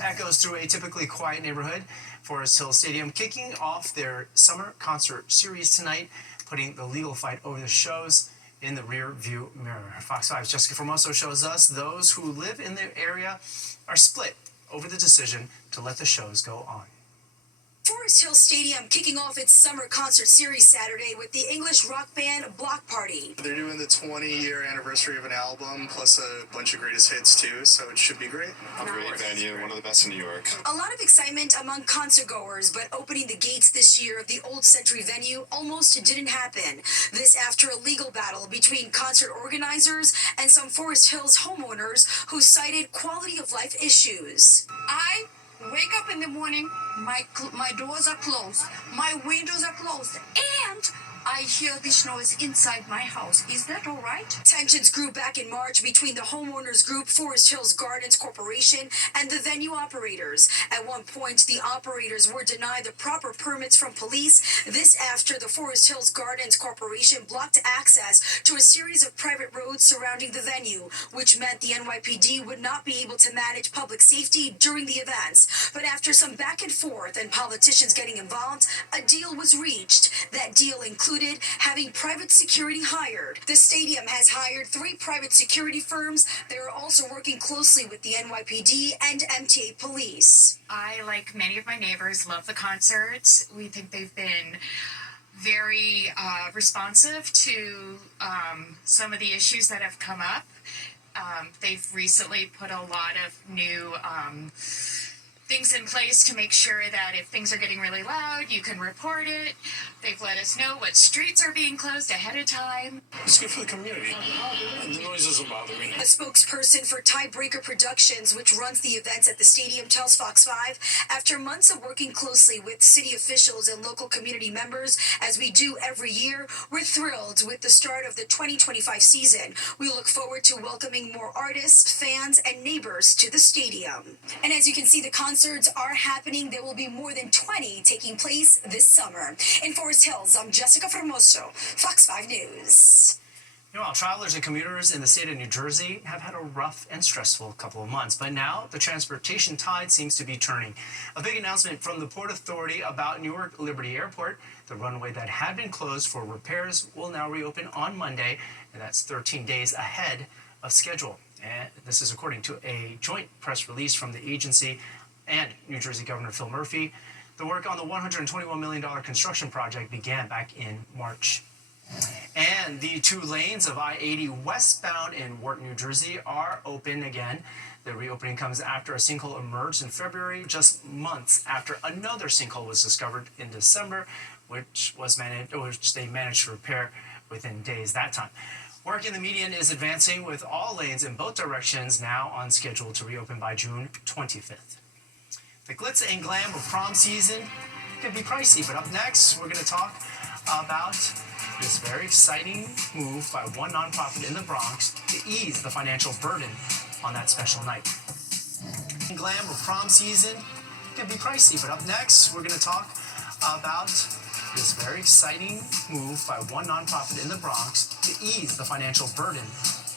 echoes through a typically quiet neighborhood. Forest Hill Stadium kicking off their summer concert series tonight, putting the legal fight over the shows in the rear view mirror. Fox 5's Jessica Formoso shows us those who live in the area are split over the decision to let the shows go on. Forest Hill Stadium kicking off its summer concert series Saturday with the English rock band Block Party. They're doing the 20-year anniversary of an album, plus a bunch of greatest hits too, so it should be great. A great venue, one of the best in New York. A lot of excitement among concertgoers, but opening the gates this year of the Old Century venue almost didn't happen. This after a legal battle between concert organizers and some Forest Hills homeowners who cited quality of life issues. I wake up in the morning, my doors are closed, my windows are closed, and I hear this noise inside my house. Is that all right? Tensions grew back in March between the homeowners group Forest Hills Gardens Corporation and the venue operators. At one point, the operators were denied the proper permits from police. This after the Forest Hills Gardens Corporation blocked access to a series of private roads surrounding the venue, which meant the NYPD would not be able to manage public safety during the events. But after some back and forth and politicians getting involved, a deal was reached. That deal included having private security hired. The stadium has hired 3 private security firms. They are also working closely with the NYPD and MTA police. I, like many of my neighbors, love the concerts. We think they've been very responsive to some of the issues that have come up. They've recently put a lot of new things in place to make sure that if things are getting really loud, you can report it. They've let us know what streets are being closed ahead of time. It's good for the community. The noise doesn't bother me. A spokesperson for Tiebreaker Productions, which runs the events at the stadium, tells Fox 5, after months of working closely with city officials and local community members, as we do every year, we're thrilled with the start of the 2025 season. We look forward to welcoming more artists, fans, and neighbors to the stadium. And as you can see, the concerts are happening. There will be more than 20 taking place this summer. In Forest Hills, I'm Jessica Formoso, Fox 5 News. Meanwhile, travelers and commuters in the state of New Jersey have had a rough and stressful couple of months, but now the transportation tide seems to be turning. A big announcement from the Port Authority about Newark Liberty Airport. The runway that had been closed for repairs will now reopen on Monday, and that's 13 days ahead of schedule. And this is according to a joint press release from the agency and New Jersey Governor Phil Murphy. The work on the $121 million construction project began back in March. And the 2 lanes of I-80 westbound in Wharton, New Jersey are open again. The reopening comes after a sinkhole emerged in February, just months after another sinkhole was discovered in December, which they managed to repair within days that time. Work in the median is advancing, with all lanes in both directions now on schedule to reopen by June 25th. The glitz and glam of prom season could be pricey, but up next, we're going to talk about this very exciting move by one nonprofit in the Bronx to ease the financial burden on that special night. The glam of prom season could be pricey, but up next, we're going to talk about this very exciting move by one nonprofit in the Bronx to ease the financial burden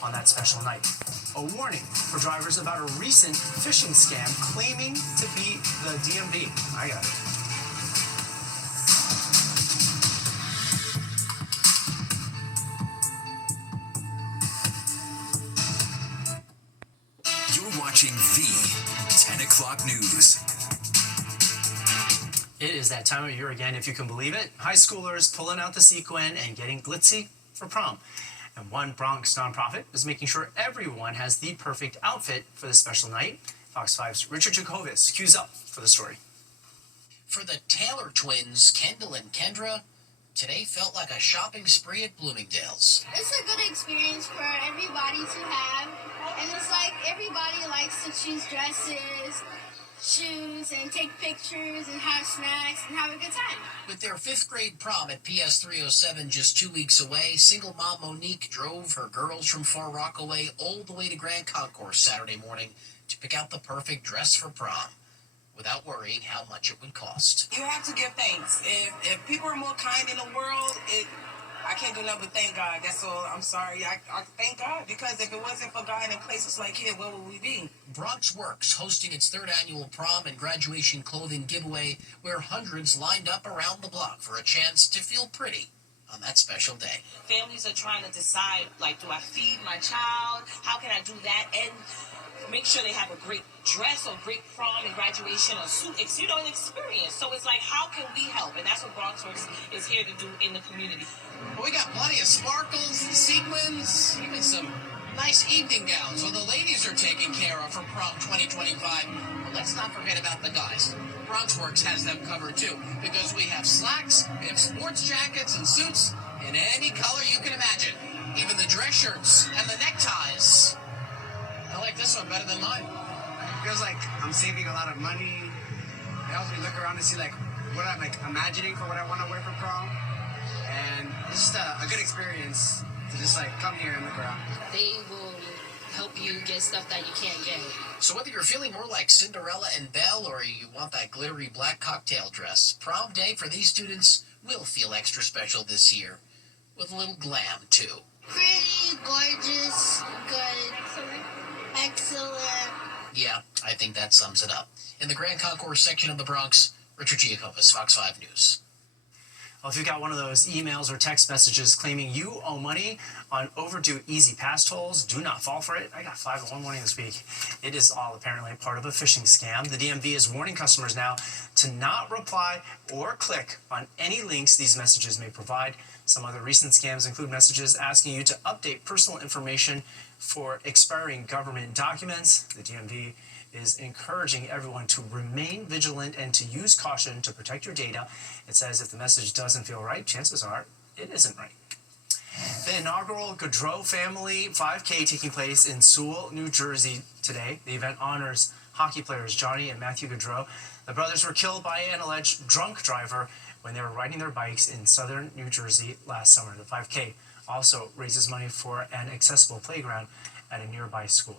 on that special night. A warning for drivers about a recent phishing scam claiming to be the DMV. I got it. You're watching the 10 o'clock news. It is that time of year again, if you can believe it. High schoolers pulling out the sequin and getting glitzy for prom. And one Bronx nonprofit is making sure everyone has the perfect outfit for the special night. Fox 5's Richard Jacobus cues up for the story. For the Taylor twins, Kendall and Kendra, today felt like a shopping spree at Bloomingdale's. It's a good experience for everybody to have, and it's like everybody likes to choose dresses, shoes, and take pictures and have snacks and have a good time. With their 5th grade prom at PS 307 just 2 weeks away, single mom Monique drove her girls from Far Rockaway all the way to Grand Concourse Saturday morning to pick out the perfect dress for prom, without worrying how much it would cost. You have to give thanks. If people are more kind in the world, I can't do nothing but thank God. That's all. I'm sorry. I thank God, because if it wasn't for God in places like here, where would we be? Bronx Works hosting its third annual prom and graduation clothing giveaway, where hundreds lined up around the block for a chance to feel pretty on that special day. Families are trying to decide, like, do I feed my child? How can I do that? And make sure they have a great dress or great prom and graduation or suit, an experience. So it's like, how can we help? And that's what BronxWorks is here to do in the community. Well, we got plenty of sparkles, sequins, even some nice evening gowns. So the ladies are taken care of for prom 2025. But let's not forget about the guys. BronxWorks has them covered too, because we have slacks, we have sports jackets and suits in any color you can imagine. Even the dress shirts and the neckties. I like this one better than mine. It feels like I'm saving a lot of money. It helps me look around and see like what I'm like imagining for what I want to wear for prom. And it's just a good experience to just like come here and look around. They will help you get stuff that you can't get. So whether you're feeling more like Cinderella and Belle or you want that glittery black cocktail dress, prom day for these students will feel extra special this year. With a little glam too. Pretty, gorgeous, good, excellent. Yeah, I think that sums it up. In the Grand Concourse section of the Bronx, Richard Giacobas, Fox 5 News. Well, if you got one of those emails or text messages claiming you owe money on overdue Easy Pass tolls, do not fall for it. I got 5 in one morning this week. It is all apparently part of a phishing scam. The DMV is warning customers now to not reply or click on any links these messages may provide. Some other recent scams include messages asking you to update personal information for expiring government documents. The DMV is encouraging everyone to remain vigilant and to use caution to protect your data. It says if the message doesn't feel right, chances are it isn't right. The inaugural Gaudreau Family 5K taking place in Sewell, New Jersey today. The event honors hockey players Johnny and Matthew Gaudreau. The brothers were killed by an alleged drunk driver when they were riding their bikes in southern New Jersey last summer. The 5K also raises money for an accessible playground at a nearby school.